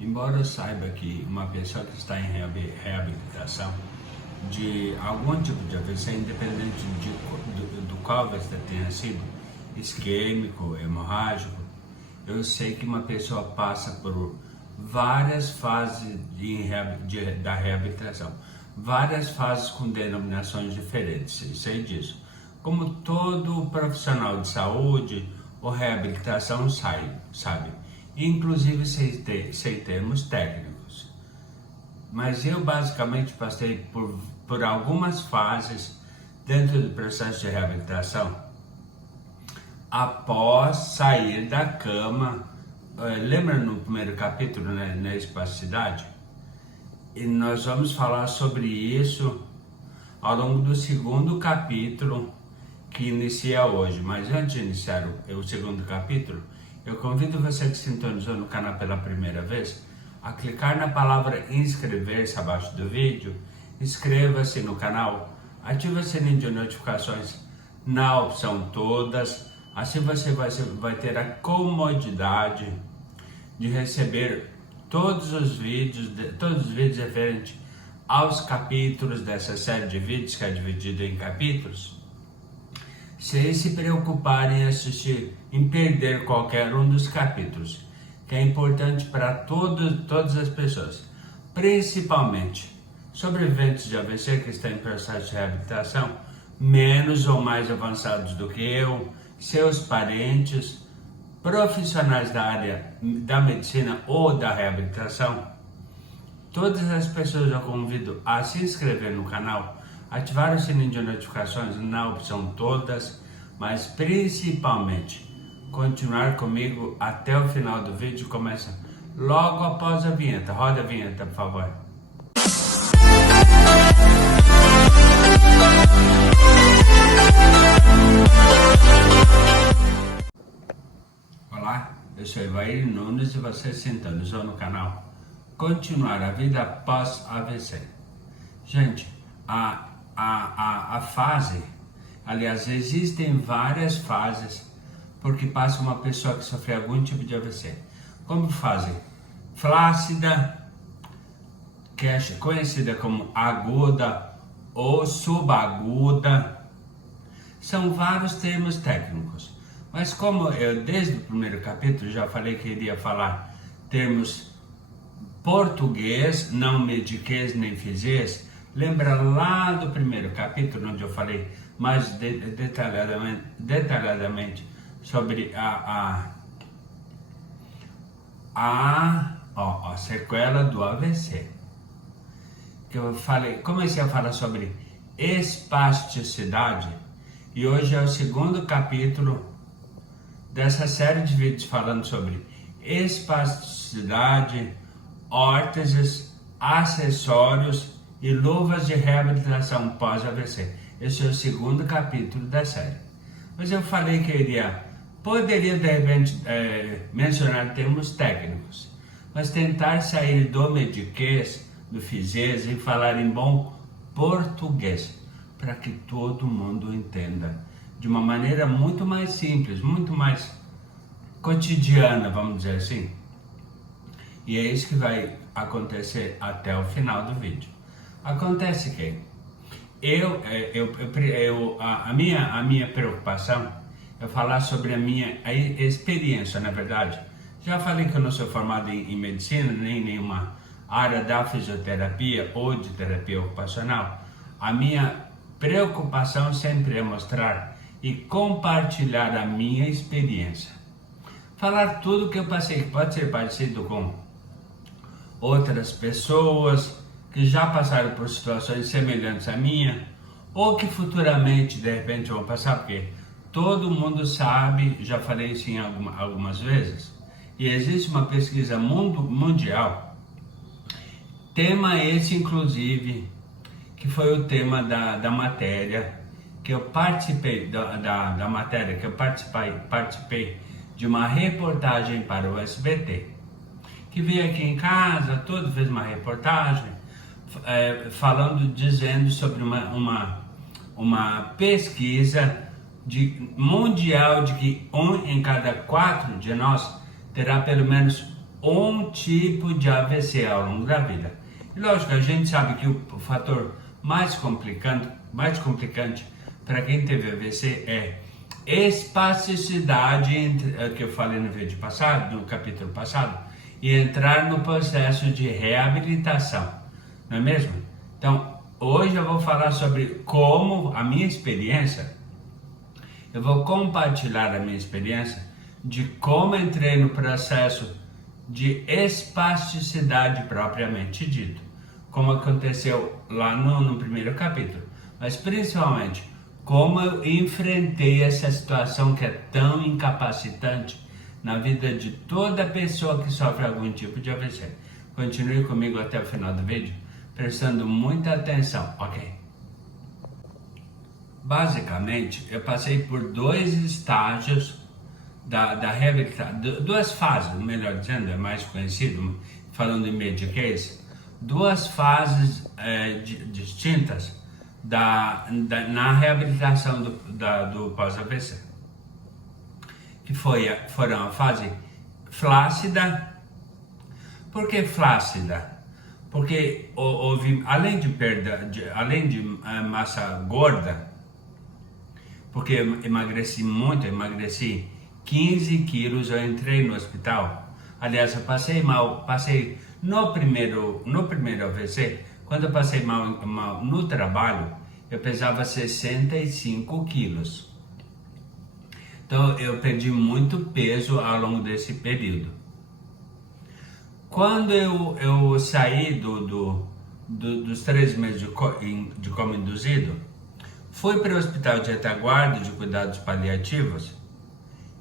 Embora eu saiba que uma pessoa que está em reabilitação de algum tipo de AVC, independente do qual AVC tenha sido, isquêmico, hemorrágico, eu sei que uma pessoa passa por várias fases da reabilitação, várias fases com denominações diferentes, eu sei disso. Como todo profissional de saúde ou reabilitação sabe, inclusive sei termos técnicos. Mas eu basicamente passei por algumas fases dentro do processo de reabilitação após sair da cama. Lembra no primeiro capítulo, né, na espasticidade? E nós vamos falar sobre isso ao longo do segundo capítulo que inicia hoje. Mas antes de iniciar o segundo capítulo, eu convido você que sintonizou no canal pela primeira vez a clicar na palavra inscrever-se abaixo do vídeo, inscreva-se no canal, ative o sininho de notificações na opção todas, assim você vai ter a comodidade de receber todos os vídeos referentes aos capítulos dessa série de vídeos que é dividida em capítulos, sem se preocupar em assistir, em perder qualquer um dos capítulos, que é importante para todas as pessoas, principalmente sobreviventes de AVC que estão em processo de reabilitação, menos ou mais avançados do que eu, seus parentes, profissionais da área da medicina ou da reabilitação. Todas as pessoas eu convido a se inscrever no canal, ativar o sininho de notificações na opção todas, mas principalmente continuar comigo até o final do vídeo. Começa logo após a vinheta. Roda a vinheta, por favor. Olá, eu sou Ivair Nunes e você sintonizou no canal Continuar a Vida Após AVC. Gente, a fase, aliás, existem várias fases porque passa uma pessoa que sofreu algum tipo de AVC. Como fase flácida, que é conhecida como aguda ou subaguda, são vários termos técnicos. Mas como eu desde o primeiro capítulo já falei que iria falar termos português, não mediquês nem fisês, lembra lá do primeiro capítulo onde eu falei mais detalhadamente sobre a sequela do AVC. Que eu comecei a falar sobre espasticidade e hoje é o segundo capítulo dessa série de vídeos falando sobre espasticidade, órteses, acessórios e luvas de reabilitação pós-AVC. Esse é o segundo capítulo da série. Mas eu falei que poderia de repente mencionar termos técnicos, mas tentar sair do mediquês, do fisês e falar em bom português, para que todo mundo entenda de uma maneira muito mais simples, muito mais cotidiana, vamos dizer assim. E é isso que vai acontecer até o final do vídeo. Acontece que a minha preocupação é falar sobre a minha experiência, na verdade. Já falei que eu não sou formado em medicina, nem em nenhuma área da fisioterapia ou de terapia ocupacional. A minha preocupação sempre é mostrar e compartilhar a minha experiência. Falar tudo que eu passei, que pode ser parecido com outras pessoas que já passaram por situações semelhantes à minha, ou que futuramente, de repente, vão passar, porque todo mundo sabe, já falei isso em algumas vezes, e existe uma pesquisa mundial, tema esse inclusive, que foi o tema da matéria que eu participei, da matéria que eu participei de uma reportagem para o SBT, que veio aqui em casa, todo fez uma reportagem, dizendo sobre uma pesquisa mundial de que 1 em cada 4 de nós terá pelo menos um tipo de AVC ao longo da vida. E lógico, a gente sabe que o fator mais complicante para quem teve AVC é espasticidade, que eu falei no vídeo passado, no capítulo passado, e entrar no processo de reabilitação, não é mesmo? Então, hoje eu vou falar sobre como a minha experiência, eu vou compartilhar a minha experiência de como entrei no processo de espasticidade propriamente dito, como aconteceu lá no primeiro capítulo, mas principalmente como eu enfrentei essa situação que é tão incapacitante na vida de toda pessoa que sofre algum tipo de AVC. Continue comigo até o final do vídeo, prestando muita atenção, ok? Basicamente, eu passei por dois estágios da reabilitação, duas fases, melhor dizendo, é mais conhecido, falando em Medicaid, duas fases distintas na reabilitação do pós-AVC, que foram a fase flácida. Por que flácida? Porque houve, além de perda, além de massa gorda, porque eu emagreci muito, emagreci 15 quilos, eu entrei no hospital. Aliás, eu passei mal, no primeiro AVC, quando eu passei mal no trabalho, eu pesava 65 quilos. Então, eu perdi muito peso ao longo desse período. Quando eu saí dos 3 meses de coma induzido, fui para o hospital de retaguarda de cuidados paliativos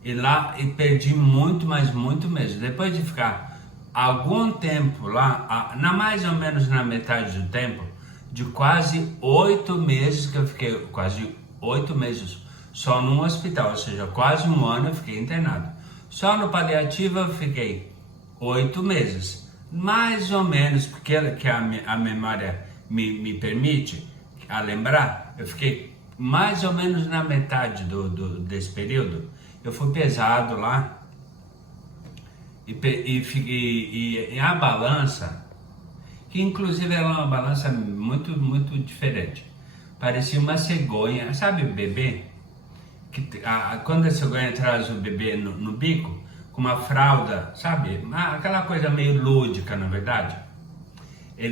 e lá perdi muito, mas muito mesmo. Depois de ficar algum tempo lá, mais ou menos na metade do tempo, de quase 8 meses que eu fiquei, quase 8 meses só num hospital, ou seja, quase um ano eu fiquei internado. Só no paliativo eu fiquei 8 meses, mais ou menos, porque a memória me permite a lembrar, eu fiquei mais ou menos na metade desse período. Eu fui pesado lá e a balança, que inclusive era uma balança muito, muito diferente, parecia uma cegonha, sabe o bebê? Quando a cegonha traz o bebê no bico, com uma fralda, sabe? Aquela coisa meio lúdica, na verdade.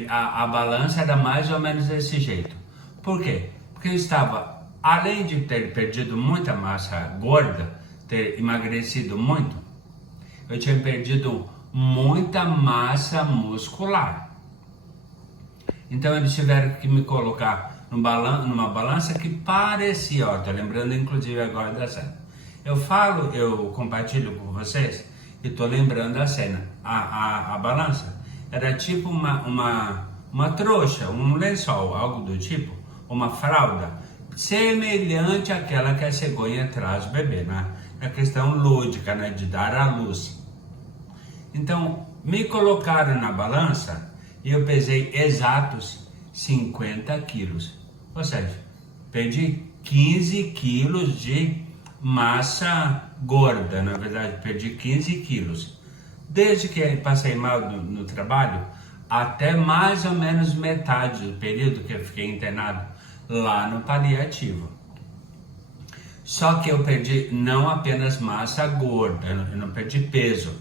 A balança era mais ou menos desse jeito. Por quê? Porque eu estava, além de ter perdido muita massa gorda, ter emagrecido muito, eu tinha perdido muita massa muscular. Então eles tiveram que me colocar numa balança que parecia, ó, tô lembrando inclusive agora da cena. Eu compartilho com vocês e tô lembrando a cena. A balança era tipo uma trouxa, um lençol, algo do tipo, uma fralda, semelhante àquela que a cegonha traz o bebê, né? A questão lúdica, né, de dar à luz. Então, me colocaram na balança e eu pesei exatos 50 quilos. Ou seja, perdi 15 quilos de massa gorda, na verdade, perdi 15 quilos. Desde que passei mal no trabalho, até mais ou menos metade do período que eu fiquei internado lá no paliativo. Só que eu perdi não apenas massa gorda, eu não perdi peso.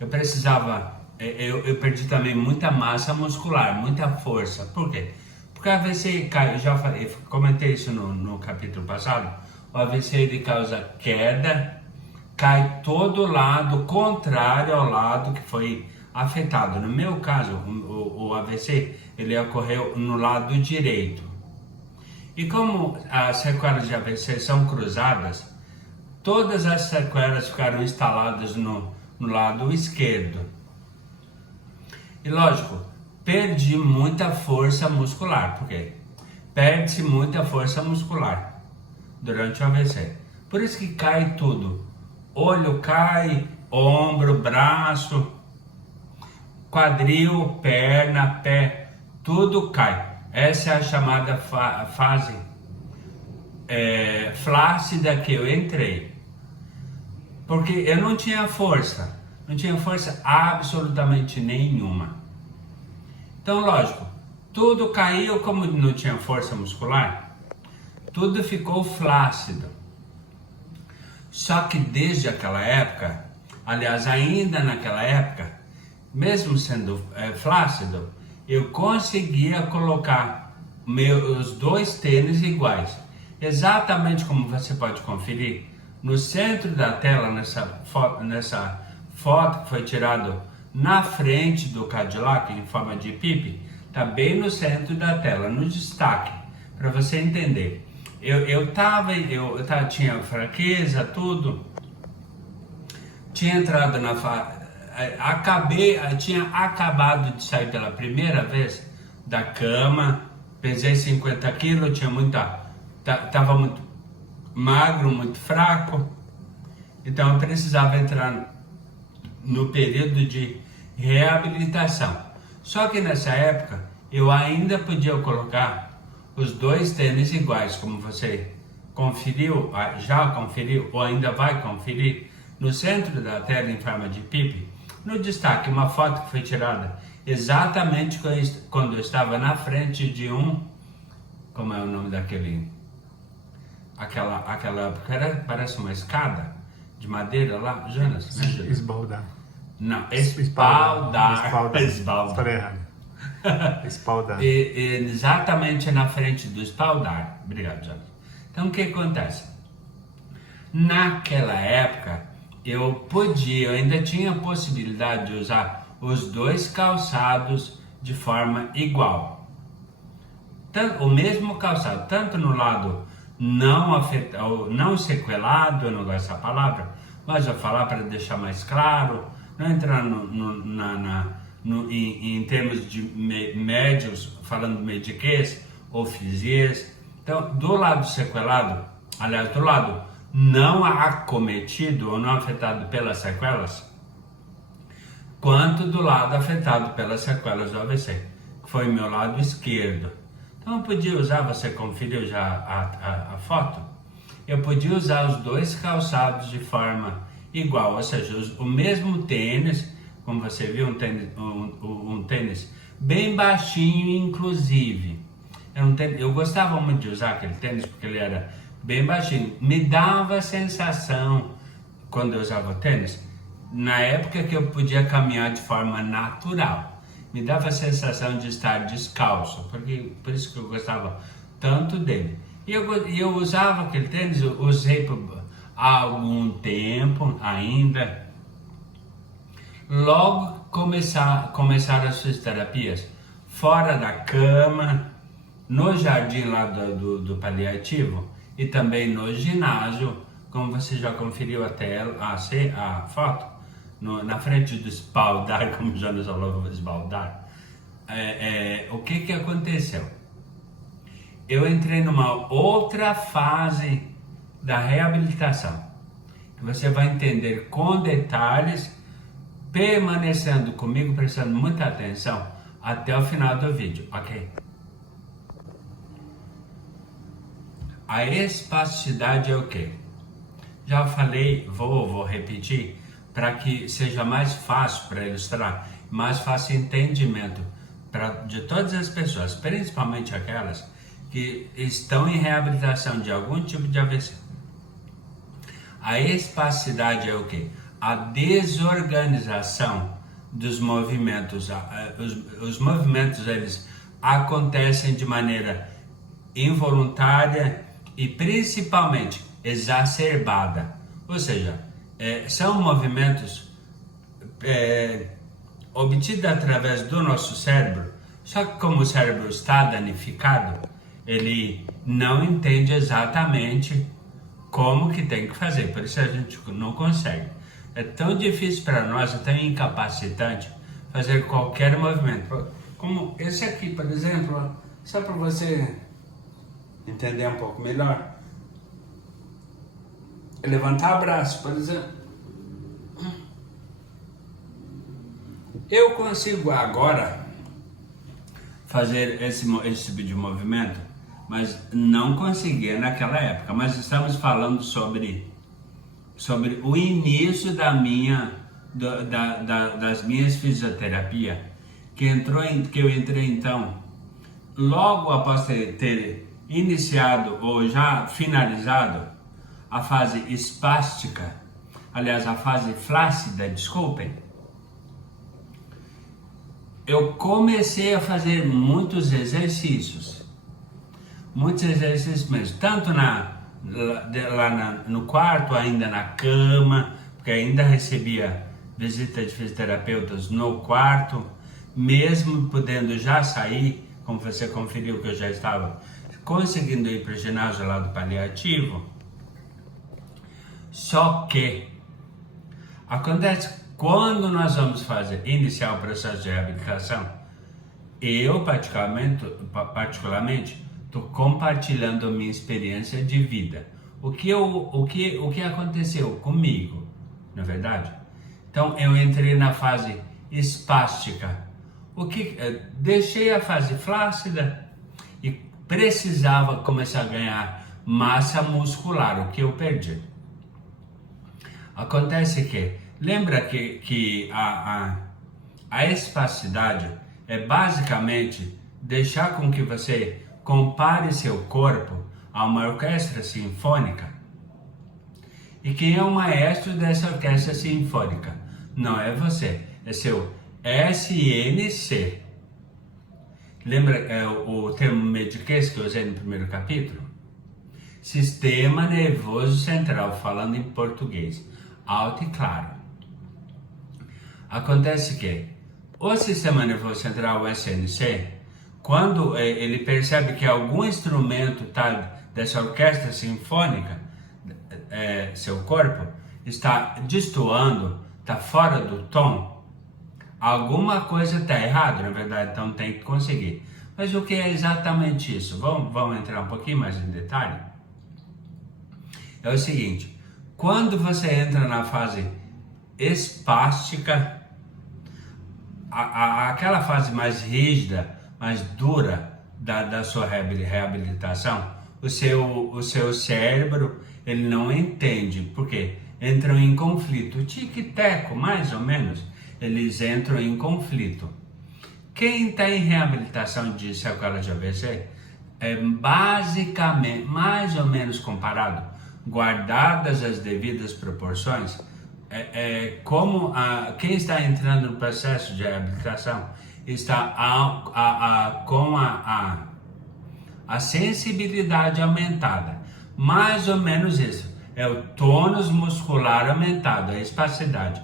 Eu precisava, eu perdi também muita massa muscular, muita força. Por quê? Porque o AVC, eu já falei, comentei isso no capítulo passado, o AVC ele causa queda, cai todo lado contrário ao lado que foi afetado. No meu caso, o AVC, ele ocorreu no lado direito. E como as sequelas de AVC são cruzadas, todas as sequelas ficaram instaladas no lado esquerdo. E lógico, perdi muita força muscular, porque perde-se muita força muscular durante o AVC. Por isso que cai tudo. Olho cai, ombro, braço, quadril, perna, pé, tudo cai. Essa é a chamada fase flácida que eu entrei. Porque eu não tinha força, não tinha força absolutamente nenhuma. Então, lógico, tudo caiu, como não tinha força muscular, tudo ficou flácido. Só que desde aquela época, aliás, ainda naquela época, mesmo sendo flácido, eu conseguia colocar os dois tênis iguais. Exatamente como você pode conferir no centro da tela, nessa foto que foi tirada na frente do Cadillac em forma de pipe, está bem no centro da tela, no destaque, para você entender. Eu tinha fraqueza, tudo, tinha entrado na tinha acabado de sair pela primeira vez da cama, pesei 50 quilos, estava muito magro, muito fraco, então eu precisava entrar no período de reabilitação. Só que nessa época eu ainda podia colocar os dois tênis iguais, como você conferiu, já conferiu ou ainda vai conferir no centro da tela em forma de pipe. No destaque, uma foto que foi tirada exatamente quando eu estava na frente de como é o nome daquele, aquela parece uma escada de madeira lá, Jonas? Esbaldar. Não, espaldar. Falei errado. Espaldar. Exatamente na frente do espaldar. Obrigado, Jonas. Então, o que acontece? Naquela época, eu ainda tinha a possibilidade de usar os dois calçados de forma igual. O mesmo calçado, tanto no lado não sequelado, eu não gosto dessa palavra, mas eu vou falar para deixar mais claro, não entrar em termos de médios, falando mediquês ou fisiês. Então, do lado sequelado, aliás, do lado não acometido ou não afetado pelas sequelas, quanto do lado afetado pelas sequelas do AVC, que foi o meu lado esquerdo. Então eu podia usar, você conferiu já a foto, eu podia usar os dois calçados de forma igual, ou seja, o mesmo tênis, como você viu, um tênis bem baixinho, inclusive. Eu gostava muito de usar aquele tênis porque ele era bem baixinho. Me dava a sensação, quando eu usava o tênis, na época que eu podia caminhar de forma natural, me dava a sensação de estar descalço, por isso que eu gostava tanto dele. E eu usava aquele tênis, eu usei por algum tempo ainda. Logo começaram as terapias fora da cama, no jardim lá do paliativo e também no ginásio, como você já conferiu a foto, na frente do espaldar, como já nos falou, espaldar. O que aconteceu? Eu entrei numa outra fase da reabilitação, que você vai entender com detalhes, permanecendo comigo, prestando muita atenção até o final do vídeo, ok? A espasticidade é o quê? Já falei, vou repetir, para que seja mais fácil para ilustrar, mais fácil entendimento de todas as pessoas, principalmente aquelas que estão em reabilitação de algum tipo de AVC. A espasticidade é o quê? A desorganização dos movimentos. Os movimentos, eles acontecem de maneira involuntária e principalmente exacerbada, ou seja, são movimentos obtidos através do nosso cérebro, só que como o cérebro está danificado, ele não entende exatamente como que tem que fazer, por isso a gente não consegue. É tão difícil para nós, é tão incapacitante fazer qualquer movimento, como esse aqui, por exemplo, só para você entender um pouco melhor. Levantar o braço, por exemplo. Eu consigo agora fazer esse tipo de movimento, mas não conseguia naquela época. Mas estamos falando sobre o início das minhas fisioterapias, que eu entrei então, logo após ter iniciado ou já finalizado a fase espástica, aliás, a fase flácida, desculpem, eu comecei a fazer muitos exercícios mesmo, tanto lá no quarto, ainda na cama, porque ainda recebia visita de fisioterapeutas no quarto, mesmo podendo já sair, como você conferiu que eu já estava conseguindo ir para o ginásio lá do paliativo. Só que acontece quando nós vamos iniciar o processo de reabilitação, eu particularmente estou compartilhando a minha experiência de vida. O que aconteceu comigo, na verdade? Então eu entrei na fase espástica. Deixei a fase flácida e precisava começar a ganhar massa muscular, o que eu perdi. Acontece que, lembra que a espasticidade é basicamente deixar com que você compare seu corpo a uma orquestra sinfônica? E quem é o maestro dessa orquestra sinfônica? Não é você, é seu SNC. Lembra o termo mediquês que eu usei no primeiro capítulo? Sistema Nervoso Central, falando em português, alto e claro. Acontece que o Sistema Nervoso Central, o SNC, quando ele percebe que algum instrumento dessa orquestra sinfônica, seu corpo, está destoando, está fora do tom, alguma coisa está errada, na verdade, então tem que conseguir. Mas o que é exatamente isso? Vamos entrar um pouquinho mais em detalhe? É o seguinte, quando você entra na fase espástica, aquela fase mais rígida, mais dura da sua reabilitação, o seu cérebro, ele não entende, porque entram em conflito, tic-teco, mais ou menos, eles entram em conflito. Quem está em reabilitação de sequela de AVC é basicamente, mais ou menos comparado, guardadas as devidas proporções, como quem está entrando no processo de reabilitação está com a sensibilidade aumentada. Mais ou menos isso. É o tônus muscular aumentado, a espasticidade.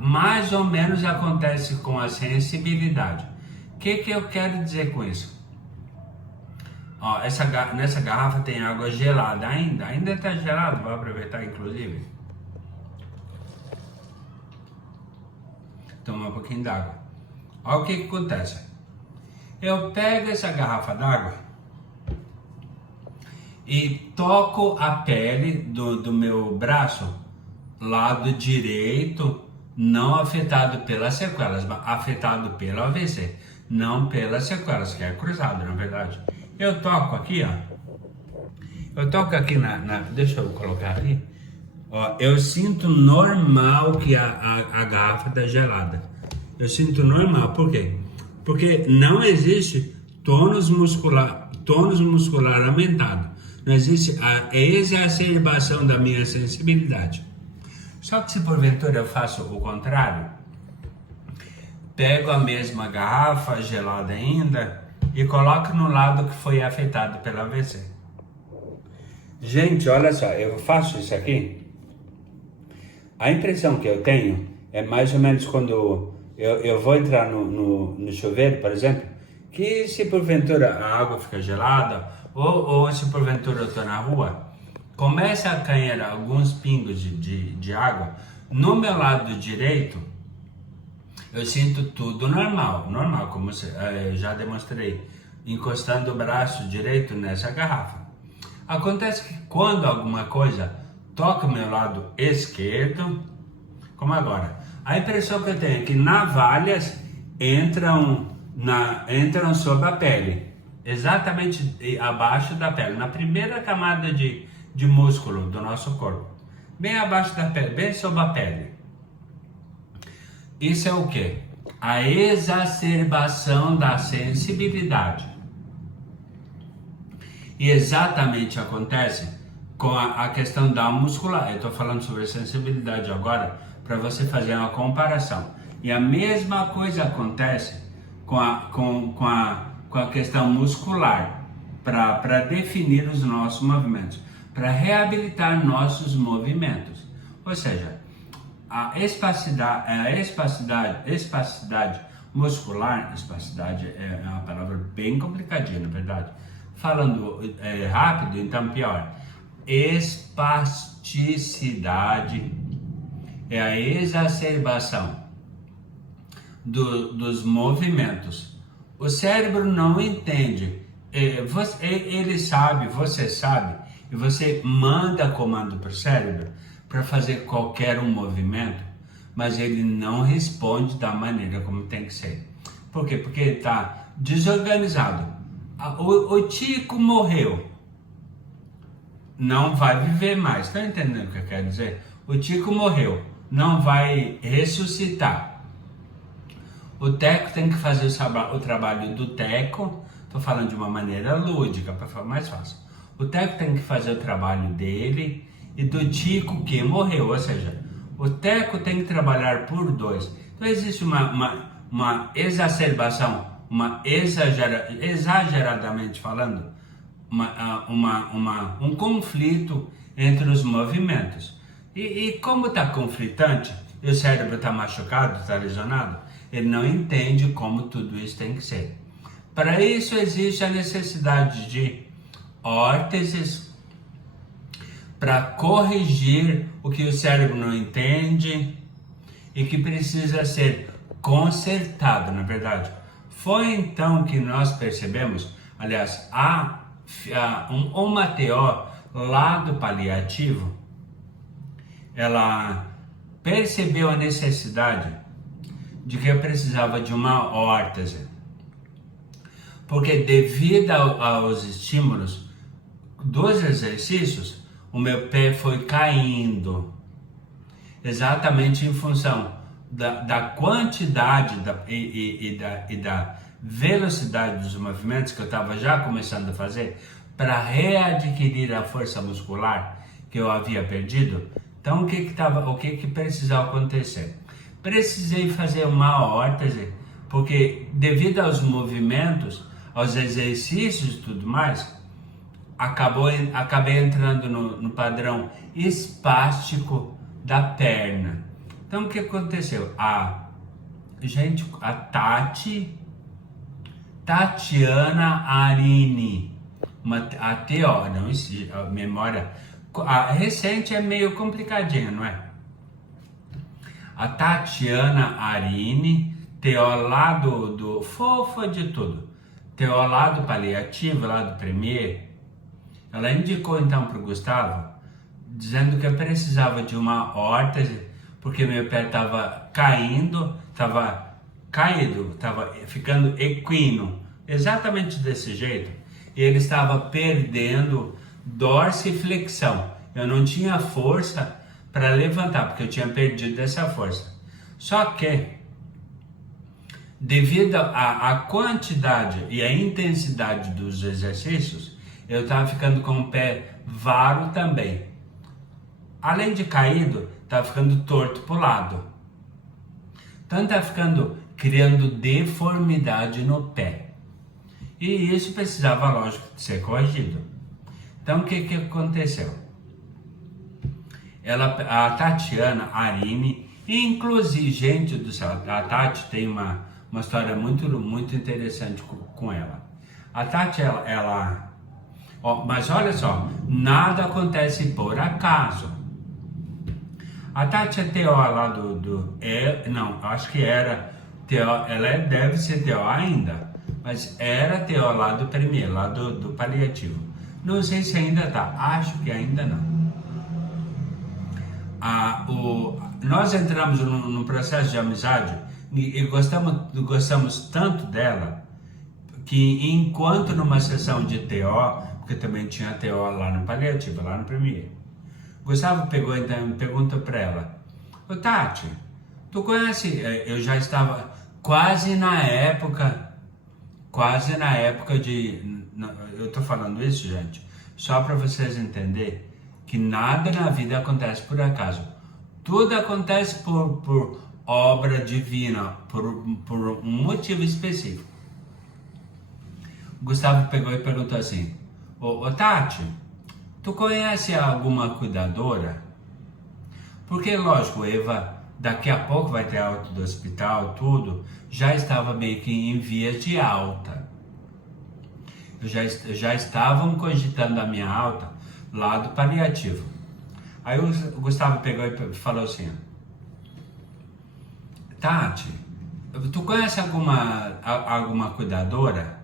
Mais ou menos acontece com a sensibilidade. O que eu quero dizer com isso? Ó, nessa garrafa tem água gelada ainda está gelado, vou aproveitar inclusive. Toma um pouquinho d'água. Olha o que acontece. Eu pego essa garrafa d'água e toco a pele do meu braço, lado direito, não afetado pelas sequelas, mas afetado pelo AVC, não pelas sequelas, que é cruzado, na verdade. Eu toco aqui, ó. Eu toco aqui deixa eu colocar aqui. Ó, eu sinto normal que a garrafa está gelada. Eu sinto normal, por quê? Porque não existe tônus muscular aumentado. Não existe a exacerbação da minha sensibilidade. Só que se porventura eu faço o contrário, pego a mesma garrafa gelada ainda e coloco no lado que foi afetado pela AVC. Gente, olha só, eu faço isso aqui. A impressão que eu tenho é mais ou menos quando eu vou entrar no chuveiro, por exemplo, que se porventura a água fica gelada, ou se porventura eu estou na rua, começa a cair alguns pingos de água, no meu lado direito, eu sinto tudo normal, como eu já demonstrei, encostando o braço direito nessa garrafa. Acontece que quando alguma coisa toca o meu lado esquerdo, como agora, a impressão que eu tenho é que navalhas entram sob a pele, exatamente abaixo da pele, na primeira camada de músculo do nosso corpo, bem abaixo da pele, bem sob a pele. Isso é o quê? A exacerbação da sensibilidade. E exatamente acontece com a questão da muscular. Eu estou falando sobre sensibilidade agora para você fazer uma comparação. E a mesma coisa acontece com a questão muscular para definir os nossos movimentos, para reabilitar nossos movimentos. Ou seja, a espasticidade muscular, espasticidade é uma palavra bem complicadinha, na verdade. Falando rápido, então pior. Espasticidade é a exacerbação dos movimentos. O cérebro não entende. Ele sabe, você sabe, e você manda comando para o cérebro para fazer qualquer um movimento, mas ele não responde da maneira como tem que ser. Por quê? Porque ele está desorganizado. O Tico morreu, não vai viver mais. Está entendendo o que eu quero dizer? O Tico morreu, não vai ressuscitar. O Teco tem que fazer o trabalho do Teco. Estou falando de uma maneira lúdica, para ficar mais fácil. O Teco tem que fazer o trabalho dele e do Tico que morreu. Ou seja, o Teco tem que trabalhar por dois. Então existe uma exacerbação, exageradamente falando, um conflito entre os movimentos. E como está conflitante, e o cérebro está machucado, está lesionado, ele não entende como tudo isso tem que ser. Para isso existe a necessidade de órteses para corrigir o que o cérebro não entende e que precisa ser consertado, na verdade. Foi então que nós percebemos, aliás, uma TO lá do paliativo, ela percebeu a necessidade de que eu precisava de uma órtese, porque devido aos estímulos dos exercícios, o meu pé foi caindo, exatamente em função da quantidade e da velocidade dos movimentos que eu estava já começando a fazer para readquirir a força muscular que eu havia perdido. Então o que precisava acontecer? Precisei fazer uma órtese, porque devido aos movimentos, aos exercícios e tudo mais, acabei entrando no padrão espástico da perna. Então o que aconteceu? A Tatiana Arini, a TO, não existe, a memória, a recente é meio complicadinha, não é? A Tatiana Arini, TO lá do fofa de tudo, TO lá do paliativo, lá do Premier, ela indicou então para o Gustavo, dizendo que eu precisava de uma órtese, porque meu pé estava estava caído, estava ficando equino, exatamente desse jeito, e ele estava perdendo dorsiflexão. Eu não tinha força para levantar, porque eu tinha perdido essa força. Só que, devido à quantidade e à intensidade dos exercícios, eu estava ficando com o pé varo também. Além de caído, estava ficando torto para o lado. Então estava criando deformidade no pé. E isso precisava, lógico, de ser corrigido. Então o que aconteceu? A Tatiana Arini, inclusive, gente do céu, a Tati tem uma história muito, muito interessante com ela. A Tati, mas olha só, nada acontece por acaso. A Tati é TO lá não, acho que era TO, ela deve ser TO ainda, mas era TO lá do Premier, lá do paliativo. Não sei se ainda tá, acho que ainda não. Nós entramos num processo de amizade e gostamos tanto dela que enquanto numa sessão de TO, porque também tinha TO lá no paliativo, lá no Premier, Gustavo pegou então e perguntou para ela: ô Tati, Tu conhece, eu já estava quase na época eu tô falando isso, gente, só para vocês entenderem que nada na vida acontece por acaso. Tudo acontece por obra divina, por um motivo específico. Gustavo pegou e perguntou assim, ô Tati, tu conhece alguma cuidadora? Porque, lógico, Eva daqui a pouco vai ter alta do hospital, tudo, já estava meio que em vias de alta. Já estavam cogitando a minha alta lá do paliativo. Aí o Gustavo pegou e falou assim, Tati, tu conhece alguma cuidadora?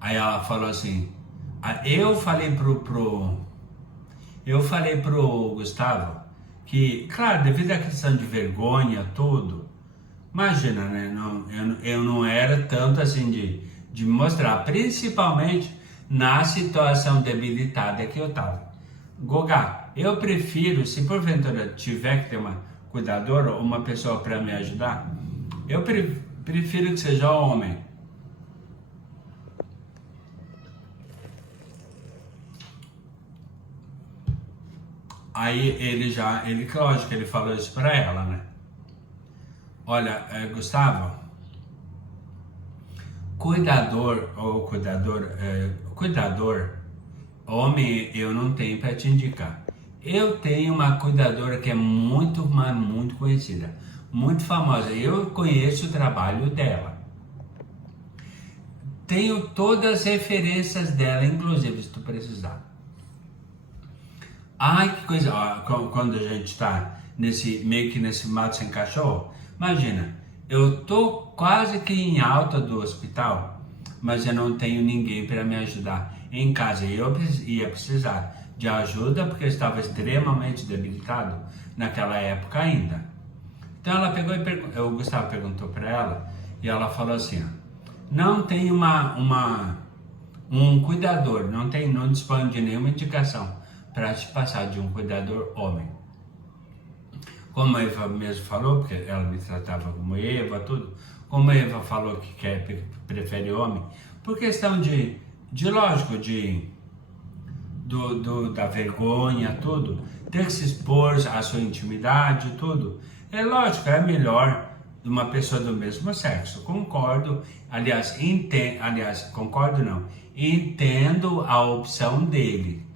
Aí ela falou assim, eu falei pro Gustavo que, claro, devido à questão de vergonha, tudo, imagina, né? Eu não era tanto assim de mostrar, principalmente na situação debilitada que eu estava. Goga, eu prefiro, se porventura tiver que ter uma cuidadora ou uma pessoa para me ajudar, eu prefiro que seja homem. Aí lógico, ele falou isso pra ela, né? Olha, Gustavo, cuidador, homem eu não tenho pra te indicar. Eu tenho uma cuidadora que é muito, mas muito conhecida, muito famosa. Eu conheço o trabalho dela. Tenho todas as referências dela, inclusive, se tu precisar. Ai, que coisa, ó, quando a gente tá meio que nesse mato sem cachorro, imagina, eu tô quase que em alta do hospital, mas eu não tenho ninguém para me ajudar em casa. Eu ia precisar de ajuda porque eu estava extremamente debilitado naquela época ainda. Então ela pegou e o Gustavo perguntou para ela e ela falou assim, ó, não tem um cuidador, não dispõe de nenhuma indicação para te passar de um cuidador homem. Como a Eva mesmo falou, porque ela me tratava como Eva, tudo. Como a Eva falou que prefere homem, por questão lógico, da vergonha, tudo. Ter que se expor à sua intimidade, tudo. É lógico, é melhor de uma pessoa do mesmo sexo. Concordo, concordo não. Entendo a opção dele.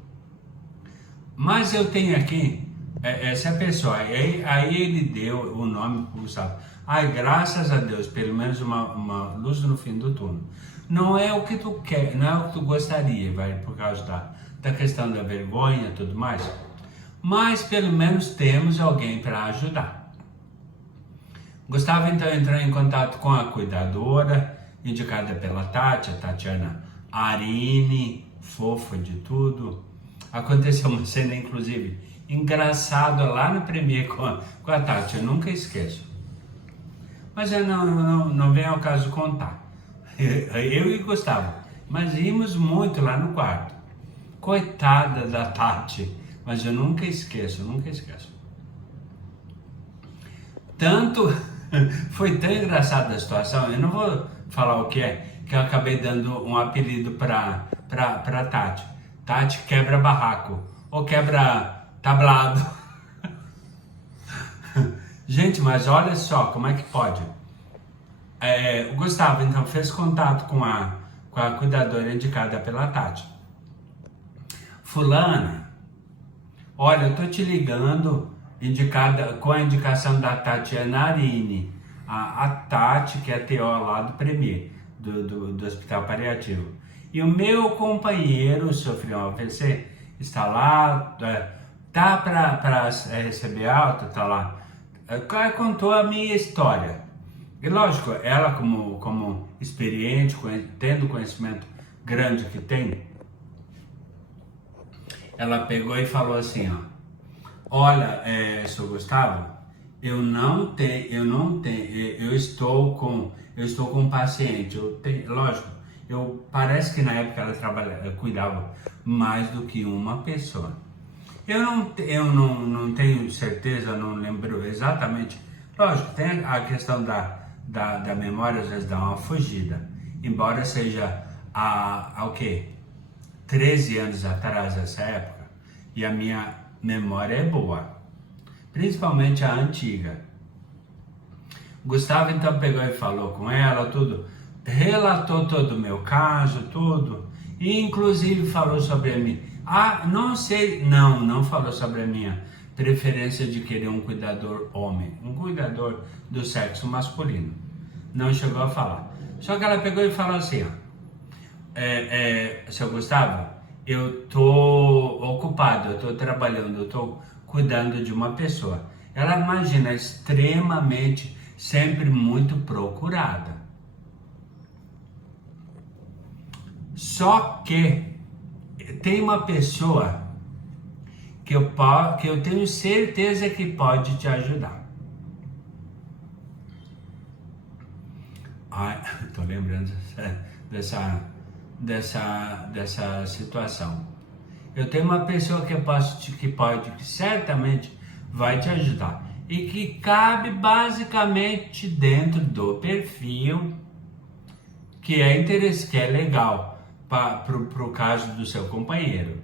Mas eu tenho aqui essa pessoa, aí ele deu o nome para o Gustavo. Ai, graças a Deus, pelo menos uma luz no fim do túnel. Não é o que tu quer, não é o que tu gostaria, vai, por causa da questão da vergonha e tudo mais. Mas pelo menos temos alguém para ajudar. Gustavo então entrou em contato com a cuidadora, indicada pela Tati, a Tatiana Arini, fofa de tudo. Aconteceu uma cena, inclusive, engraçada lá no Premier com a Tati, eu nunca esqueço. Mas eu não vem ao caso contar. Eu e Gustavo, mas íamos muito lá no quarto. Coitada da Tati, mas eu nunca esqueço. Tanto, foi tão engraçada a situação, eu não vou falar o que é, que eu acabei dando um apelido pra Tati. Tati quebra barraco, ou quebra tablado. Gente, mas olha só, como é que pode? O Gustavo, então, fez contato com a cuidadora indicada pela Tati. Fulana, olha, eu tô te ligando, com a indicação da Tatiana Arini, a Tati, que é TO lá do Premier, do Hospital Paliativo. E o meu companheiro sofreu um AVC, está lá, tá para receber alta, tá lá. Ela contou a minha história. E lógico, ela como experiente, tendo conhecimento grande que tem, ela pegou e falou assim, ó, olha, Sr. Gustavo, eu estou com um paciente, lógico, parece que na época ela cuidava mais do que uma pessoa. Eu não tenho certeza, não lembro exatamente. Lógico, tem a questão da memória, às vezes dá uma fugida. Embora seja há o quê? 13 anos atrás, essa época, e a minha memória é boa. Principalmente a antiga. Gustavo então pegou e falou com ela, tudo. Relatou todo o meu caso, tudo. E inclusive falou sobre a minha... não falou sobre a minha preferência de querer um cuidador homem, um cuidador do sexo masculino. Não chegou a falar. Só que ela pegou e falou assim, ó, seu Gustavo, eu tô ocupado, eu tô trabalhando, eu tô cuidando de uma pessoa. Ela imagina, extremamente, sempre muito procurada. Só que tem uma pessoa que eu tenho certeza que pode te ajudar. Tô lembrando dessa situação. Eu tenho uma pessoa que certamente vai te ajudar e que cabe basicamente dentro do perfil que é interesse, que é legal pro caso do seu companheiro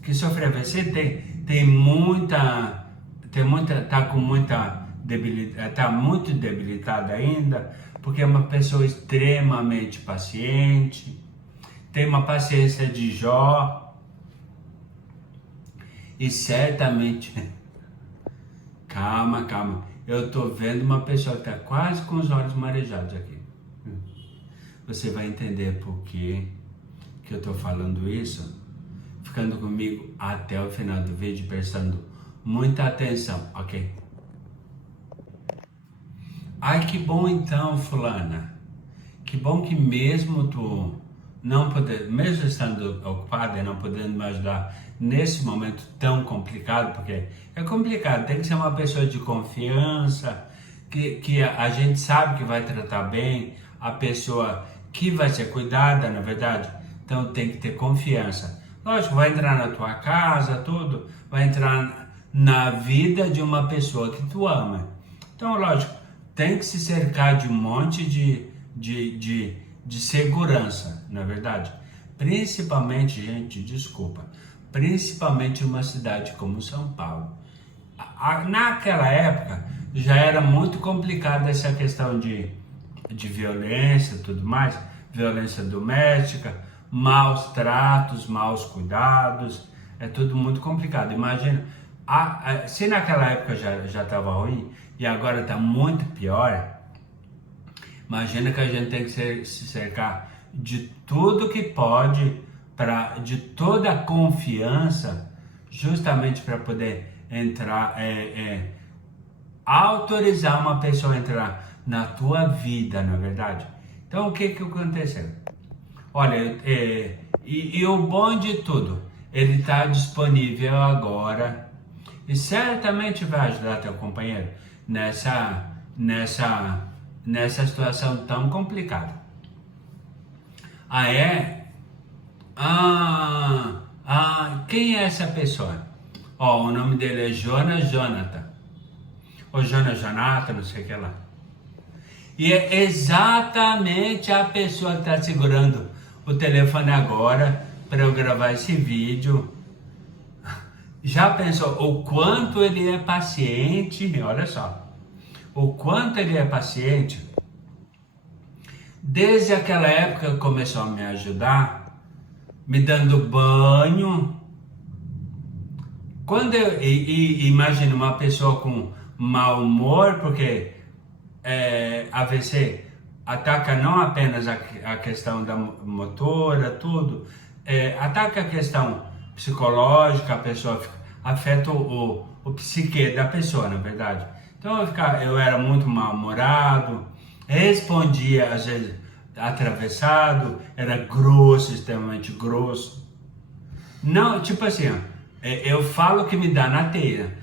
que sofre AVC, tá com muita debilidade, tá muito debilitada ainda, porque é uma pessoa extremamente paciente, tem uma paciência de Jó e certamente calma, eu tô vendo uma pessoa que tá quase com os olhos marejados aqui. Você vai entender por que eu tô falando isso, ficando comigo até o final do vídeo, prestando muita atenção, ok? Ai, que bom então, fulana. Que bom que mesmo tu não poder, mesmo estando ocupada e não podendo me ajudar nesse momento tão complicado, porque é complicado, tem que ser uma pessoa de confiança, que a gente sabe que vai tratar bem, a pessoa que vai ser cuidada, na verdade, então tem que ter confiança. Lógico, vai entrar na tua casa, tudo, vai entrar na vida de uma pessoa que tu ama. Então, lógico, tem que se cercar de um monte de segurança, na verdade. Principalmente, gente, desculpa, principalmente uma cidade como São Paulo. Naquela época, já era muito complicada essa questão de violência e tudo mais, violência doméstica, maus tratos, maus cuidados, é tudo muito complicado. Imagina, se naquela época já estava ruim e agora está muito pior, imagina que a gente tem que se cercar de tudo que pode, de toda a confiança, justamente para poder entrar, autorizar uma pessoa a entrar na tua vida, na verdade. Então o que aconteceu? Olha, e o bom de tudo, ele está disponível agora e certamente vai ajudar teu companheiro nessa situação tão complicada. Quem é essa pessoa? O nome dele é Jonathan. Ou Jonathan, não sei o que lá. E é exatamente a pessoa que está segurando o telefone agora para eu gravar esse vídeo. Já pensou o quanto ele é paciente? Olha só, o quanto ele é paciente. Desde aquela época começou a me ajudar, me dando banho. Quando imagina uma pessoa com mau humor, porque AVC ataca não apenas a questão da motora, tudo, ataca a questão psicológica, a pessoa afeta o psique da pessoa, na verdade. Então eu era muito mal-humorado, respondia às vezes atravessado, era grosso, extremamente grosso. Não, tipo assim, eu falo que me dá na telha.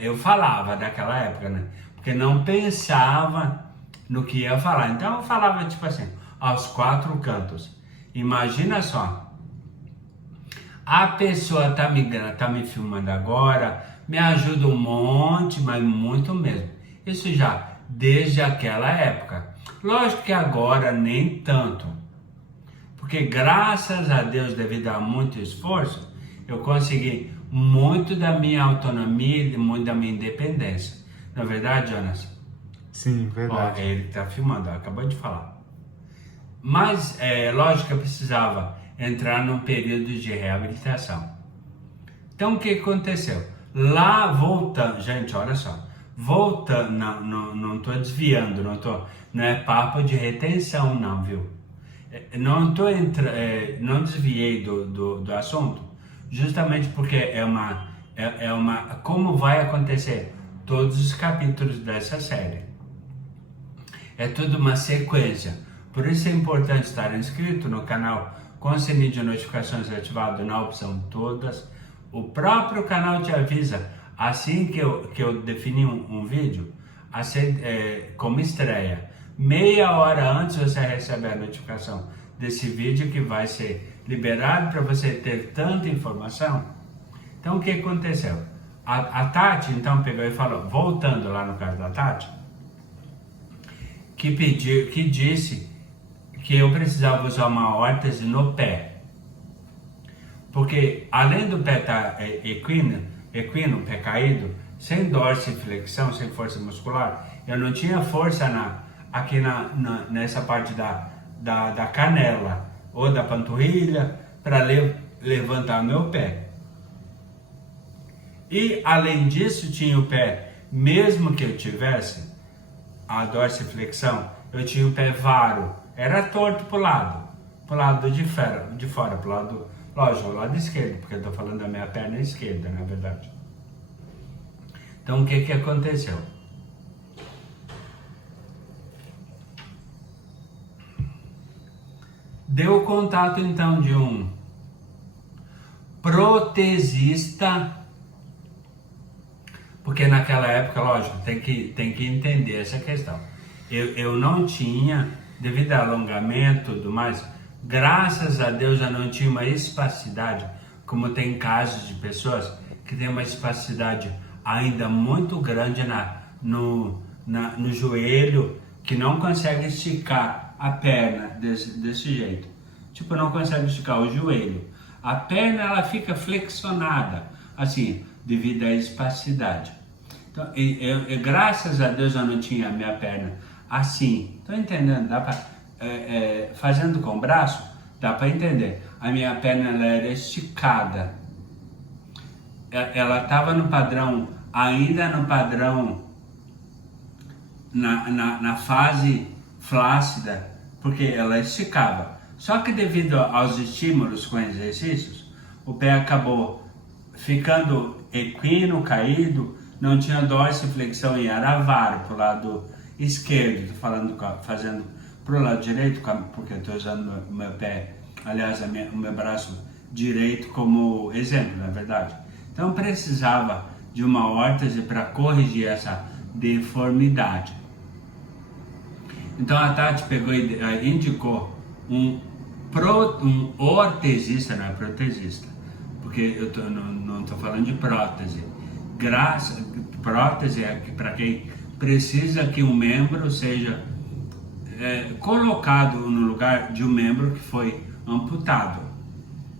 Eu falava daquela época, né? Porque não pensava no que ia falar. Então eu falava tipo assim, aos quatro cantos. Imagina só. A pessoa tá me filmando agora, me ajuda um monte, mas muito mesmo. Isso já desde aquela época. Lógico que agora nem tanto, porque graças a Deus, devido a muito esforço, eu consegui muito da minha autonomia e muito da minha independência. Não é verdade, Jonas? Sim, Ó, verdade. ele tá filmando, ó, acabou de falar. Mas, lógico que eu precisava entrar num período de reabilitação. Então, o que aconteceu? Lá, voltando, gente, olha só, voltando, não estou desviando, não é papo de retenção, não, viu? Não não desviei do assunto, justamente porque como vai acontecer todos os capítulos dessa série. É tudo uma sequência. Por isso é importante estar inscrito no canal com o sininho de notificações ativado na opção todas. O próprio canal te avisa assim que eu definir um vídeo como estreia. Meia hora antes você recebe a notificação desse vídeo que vai ser liberado para você ter tanta informação. Então o que aconteceu? A Tati então pegou e falou, voltando lá no caso da Tati, que disse que eu precisava usar uma órtese no pé. Porque além do pé estar equino, pé caído, sem dorsiflexão, sem força muscular, eu não tinha força aqui nessa parte da canela ou da panturrilha para levantar meu pé. E além disso, tinha o pé, mesmo que eu tivesse a dorsiflexão, eu tinha o pé varo, era torto pro lado de fora, pro lado, lógico, o lado esquerdo, porque eu tô falando da minha perna esquerda, na verdade. Então o que aconteceu? Deu contato então de um protesista, porque naquela época, lógico, tem que entender essa questão. Eu não tinha, devido a alongamento e tudo mais, graças a Deus eu não tinha uma espacidade, como tem casos de pessoas que têm uma espacidade ainda muito grande no joelho, que não consegue esticar a perna desse jeito. Tipo, não consegue esticar o joelho. A perna ela fica flexionada, assim, devido à espacidade. Então, graças a Deus eu não tinha a minha perna assim. Estão entendendo? Dá pra, fazendo com o braço, dá para entender. A minha perna ela era esticada. Ela estava no padrão, ainda no padrão, na fase flácida, porque ela esticava. Só que devido aos estímulos com exercícios, o pé acabou ficando equino, caído, não tinha dorsiflexão e era varo pro lado esquerdo. Estou falando, fazendo pro lado direito, porque eu estou usando o meu pé, aliás, o meu braço direito como exemplo, na verdade. Então precisava de uma órtese para corrigir essa deformidade. Então a Tati pegou e indicou um ortesista, não é protesista, porque eu não estou falando de prótese. Prótese é para quem precisa que um membro seja colocado no lugar de um membro que foi amputado.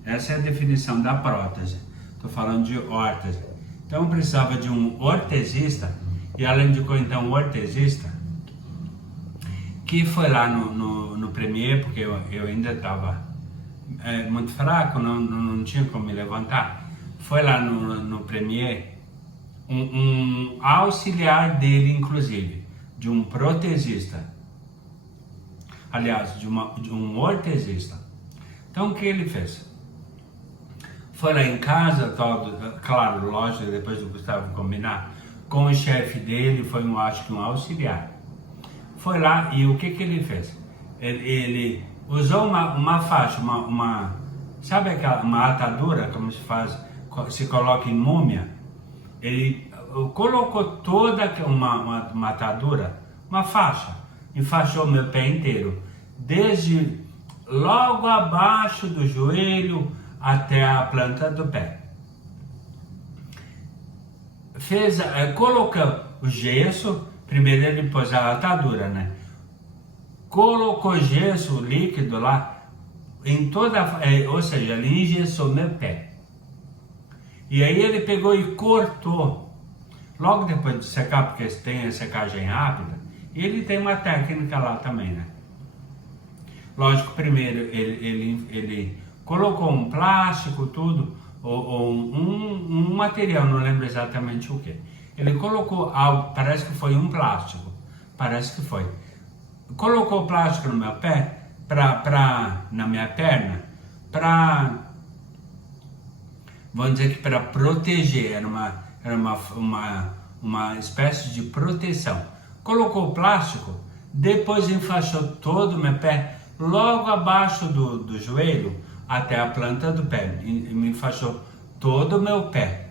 Essa é a definição da prótese. Estou falando de órtese. Então eu precisava de um ortesista, e ela indicou então um ortesista que foi lá no Premier, porque eu ainda estava muito fraco, não tinha como me levantar. Foi lá no Premier, um auxiliar dele, inclusive, de um protesista, aliás, de um ortesista. Então o que ele fez? Foi lá em casa, claro, lógico, depois do Gustavo combinar com o chefe dele, foi acho que um auxiliar. Foi lá e o que ele fez? Ele usou uma faixa, sabe uma atadura, como se coloca em múmia? Ele colocou toda uma atadura, uma faixa, enfaixou meu pé inteiro, desde logo abaixo do joelho até a planta do pé. Colocou o gesso, primeiro ele pôs a atadura, né? Colocou gesso líquido lá, em toda, ou seja, ele engessou meu pé. E aí ele pegou e cortou, logo depois de secar, porque tem a secagem rápida, ele tem uma técnica lá também, né? Lógico, primeiro ele colocou um plástico, tudo, ou um material, não lembro exatamente o que. Ele colocou algo, parece que foi um plástico, parece que foi. Colocou plástico no meu pé, na minha perna, vamos dizer que para proteger, era uma espécie de proteção. Colocou o plástico, depois enfaixou todo o meu pé, logo abaixo do joelho, até a planta do pé, e me enfaixou todo o meu pé.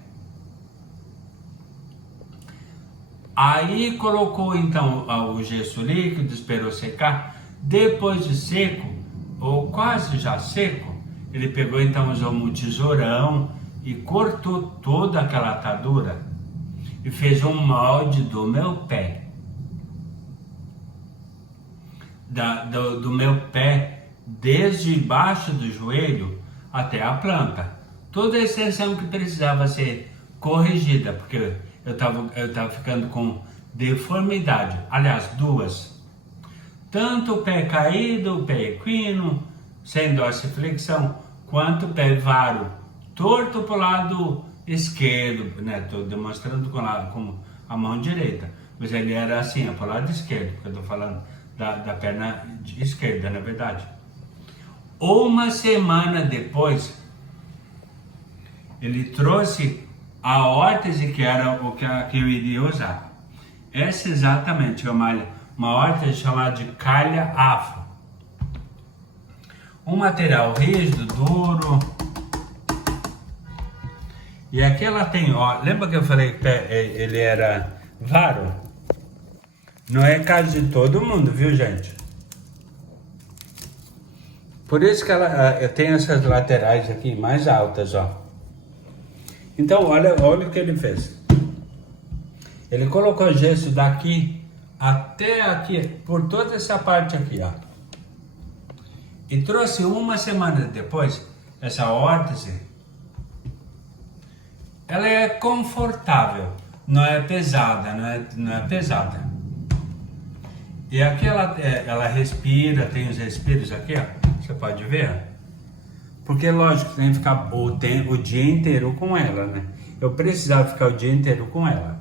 Aí colocou então o gesso líquido, esperou secar. Depois de seco, ou quase já seco, ele pegou então, usou um tesourão e cortou toda aquela atadura e fez um molde do meu pé. Do meu pé, desde baixo do joelho até a planta. Toda a extensão que precisava ser corrigida, porque eu estava ficando com deformidade. Aliás, duas. Tanto o pé caído, o pé equino, sem dorsiflexão, quanto o pé varo, torto para o lado esquerdo, né? Estou demonstrando com a mão direita, mas ele era assim, para o lado esquerdo, porque eu estou falando da perna esquerda, na verdade. Uma semana depois, ele trouxe a órtese, que era o que eu iria usar. Essa exatamente é uma órtese chamada de calha afro. Um material rígido, duro. E aqui ela tem, ó, lembra que eu falei que ele era varo? Não é caso de todo mundo, viu, gente? Por isso que ela tem essas laterais aqui mais altas, ó. Então, olha o que ele fez. Ele colocou gesso daqui até aqui, por toda essa parte aqui, ó. E trouxe uma semana depois, essa órtese. Ela é confortável, não é pesada, não é pesada. E aqui ela respira, tem os respiros aqui, ó. Você pode ver, ó. Porque, lógico, tem que ficar o dia inteiro com ela, né? Eu precisava ficar o dia inteiro com ela.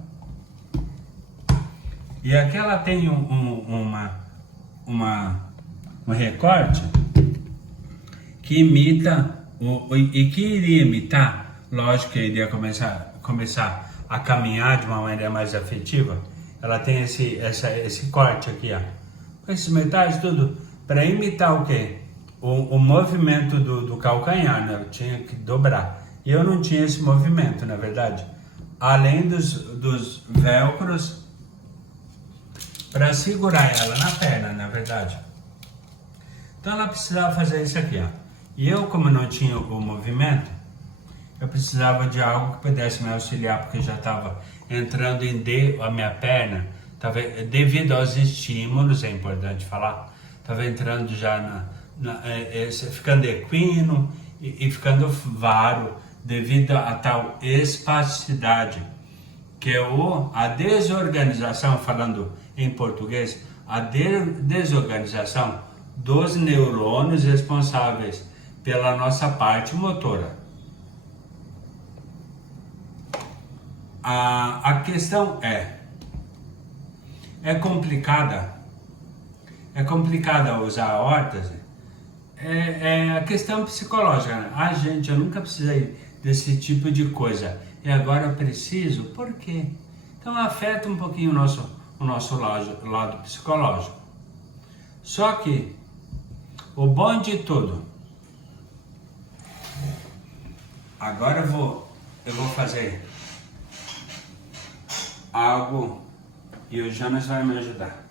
E aqui ela tem um recorte que imita, e que iria imitar, lógico que iria começar a caminhar de uma maneira mais afetiva. Ela tem esse corte aqui, ó. Com esses metais tudo, para imitar o quê? O movimento do calcanhar, né? Eu tinha que dobrar. E eu não tinha esse movimento, na verdade. Além dos velcros para segurar ela na perna, na verdade. Então ela precisava fazer isso aqui, ó. E eu, como não tinha o movimento, eu precisava de algo que pudesse me auxiliar, porque já estava entrando a minha perna, devido aos estímulos, é importante falar, estava entrando já ficando equino e ficando varo, devido a tal espasticidade, que é a desorganização, falando em português, a desorganização dos neurônios responsáveis pela nossa parte motora. A questão é complicada usar a órtese, a questão psicológica, né? Gente, eu nunca precisei desse tipo de coisa, e agora eu preciso, por quê? Então afeta um pouquinho o nosso lado psicológico. Só que o bom de tudo, agora eu vou fazer algo e o Jonas vai me ajudar.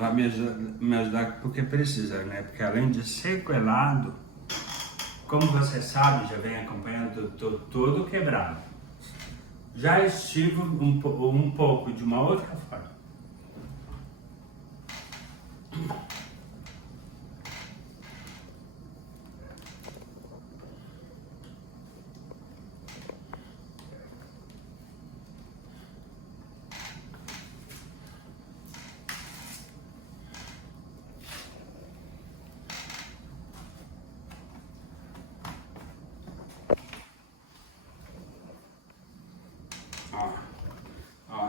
vai me ajudar porque precisa, né? Porque além de sequelado, como você sabe, já vem acompanhando, todo quebrado. Já estive um pouco de uma outra forma.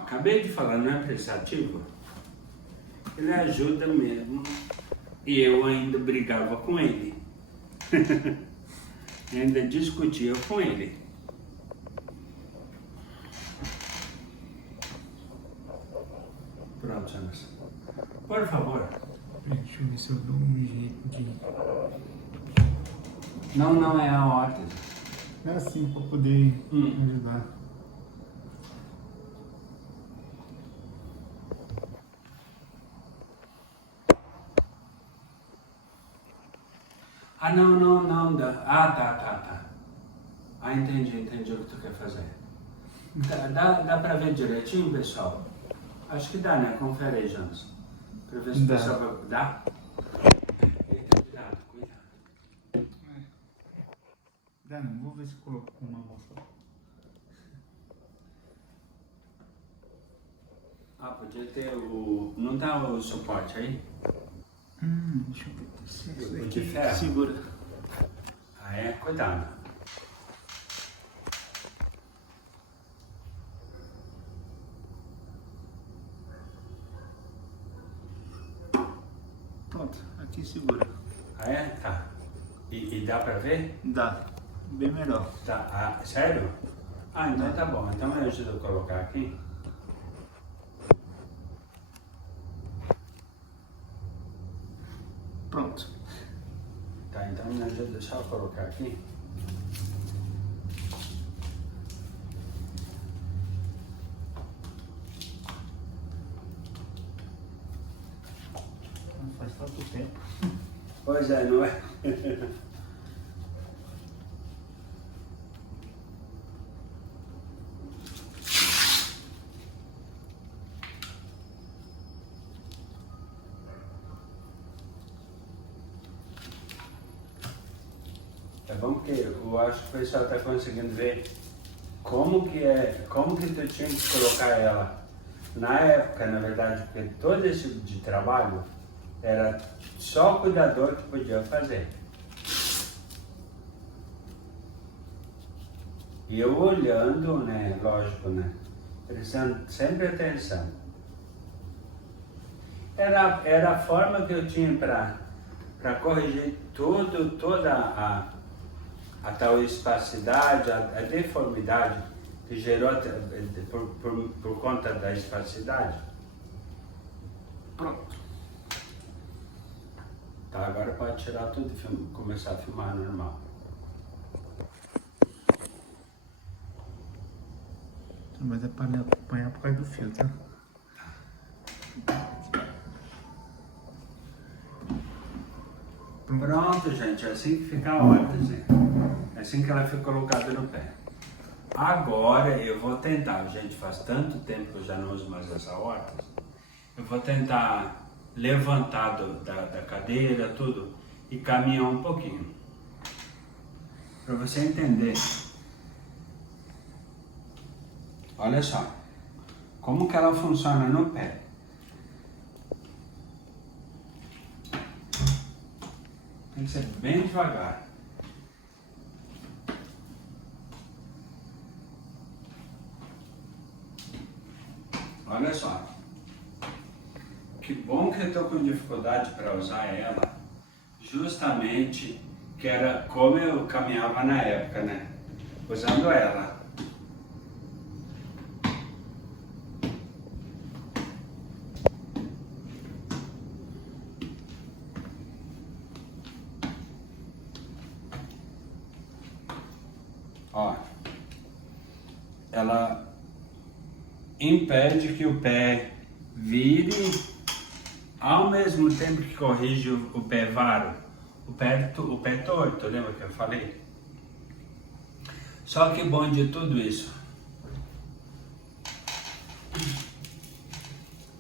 Acabei de falar, não é prestativo? Ele ajuda mesmo. E eu ainda brigava com ele. Ainda discutia com ele. Pronto, Jonas. Por favor. Deixa eu ver se eu dou um jeito de... Não é a ordem. É assim, para poder ajudar. Ah, não. Tá. Ah, entendi o que tu quer fazer. Dá pra ver direitinho, pessoal? Acho que dá, né? Confere aí, Jonas. Pra ver se o pessoal vai... Dá? Eita, cuidado. Dá não, vou ver se coloco uma moça. Ah, podia ter o... Não tá o suporte aí? Deixa eu ver se isso O daqui de ferro? segura. Ah, é? Cuidado. Pronto, aqui segura. Ah, é? Tá. E dá pra ver? Dá, bem melhor. Tá. Ah, sério? Ah, então tá bom. Então me ajuda a colocar aqui. Pronto. Tá, então me ajuda só a colocar aqui. Não faz tanto tempo. Pois é, não é? É bom porque eu acho que o pessoal está conseguindo ver como que tu tinha que colocar ela. Na época, na verdade, porque todo esse tipo de trabalho era só o cuidador que podia fazer. E eu olhando, né, lógico, né, prestando sempre atenção. Era a forma que eu tinha para corrigir toda a tal espacidade, a deformidade que gerou por conta da espacidade. Pronto. Tá, agora pode tirar tudo e começar a filmar normal. Mas é para me acompanhar por causa do fio, tá? Pronto, gente, é assim que fica a órtese. É assim que ela fica colocada no pé. Agora eu vou tentar, gente, faz tanto tempo que eu já não uso mais essa órtese. Eu vou tentar levantar da cadeira, tudo, e caminhar um pouquinho. Para você entender. Olha só, como que ela funciona no pé. Tem que ser bem devagar. Olha só. Que bom que eu estou com dificuldade para usar ela. Justamente que era como eu caminhava na época, né? Usando ela. Ó, ela impede que o pé vire ao mesmo tempo que corrige o pé varo, o pé torto, lembra que eu falei? Só que bom de tudo isso,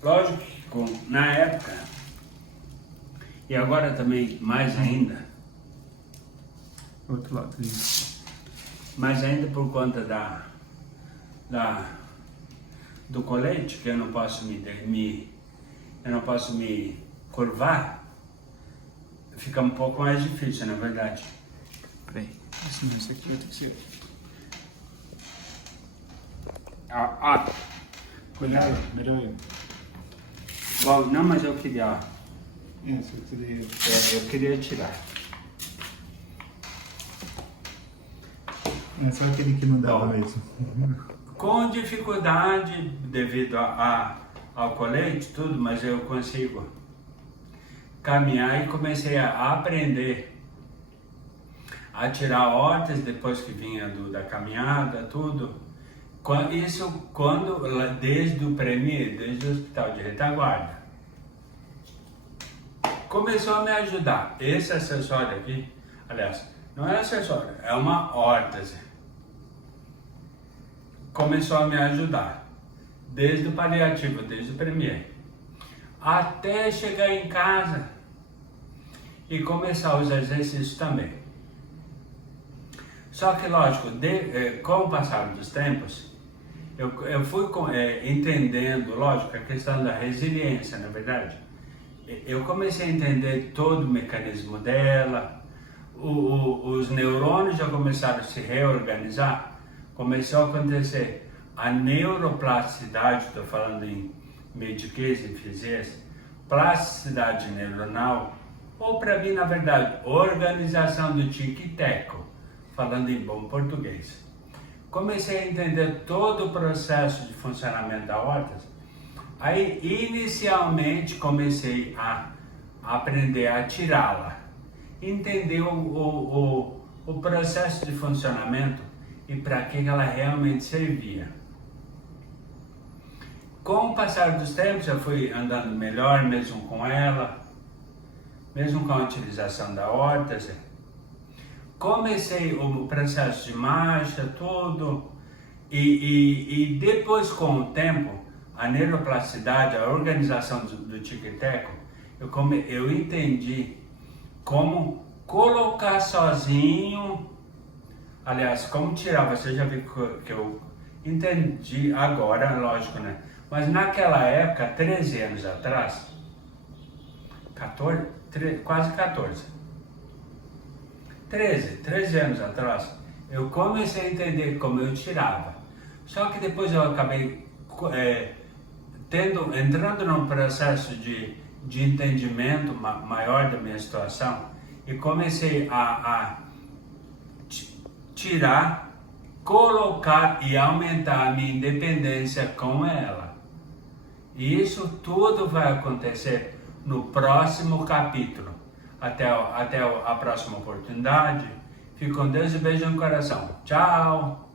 lógico que na época, e agora também mais ainda, Outro lado. Isso. mas ainda por conta do colete, que eu não posso me curvar, fica um pouco mais difícil, na verdade. Peraí. Isso aqui vai ter que ser. Cuidado, melhor. Bom, não, mas eu queria, Isso, eu queria. eu queria tirar. É só aquele que não dava Bom. mesmo. Com dificuldade devido ao colete, tudo, mas eu consigo caminhar e comecei a aprender a tirar hortas depois que vinha da caminhada, tudo. Isso desde o Premier, desde o hospital de retaguarda. Começou a me ajudar. Esse acessório aqui, aliás, não é acessório, é uma órtese. Começou a me ajudar, desde o paliativo, desde o Premier, até chegar em casa e começar os exercícios também. Só que, lógico, com o passar dos tempos, eu fui entendendo, lógico, a questão da resiliência, na verdade. Eu comecei a entender todo o mecanismo dela, os neurônios já começaram a se reorganizar, começou a acontecer a neuroplasticidade, estou falando em mediquês, em fisias, plasticidade neuronal, ou para mim, na verdade, organização do tic-teco, falando em bom português. Comecei a entender todo o processo de funcionamento da órtese. Aí, inicialmente, comecei a aprender a tirá-la, entender o processo de funcionamento e para que ela realmente servia. Com o passar dos tempos, eu fui andando melhor, mesmo com ela, mesmo com a utilização da órtese. Comecei o processo de marcha, tudo, e depois, com o tempo, a neuroplasticidade, a organização do tic-teco, eu entendi como colocar sozinho, aliás, como tirar, você já viu que eu entendi agora, lógico, né? Mas naquela época, 13 anos atrás, 14, quase 14, 13 anos atrás, eu comecei a entender como eu tirava. Só que depois eu acabei entrando num processo de entendimento maior da minha situação e comecei a tirar, colocar e aumentar a minha independência com ela. E isso tudo vai acontecer no próximo capítulo. Até a próxima oportunidade. Fique com Deus e beijo no coração. Tchau!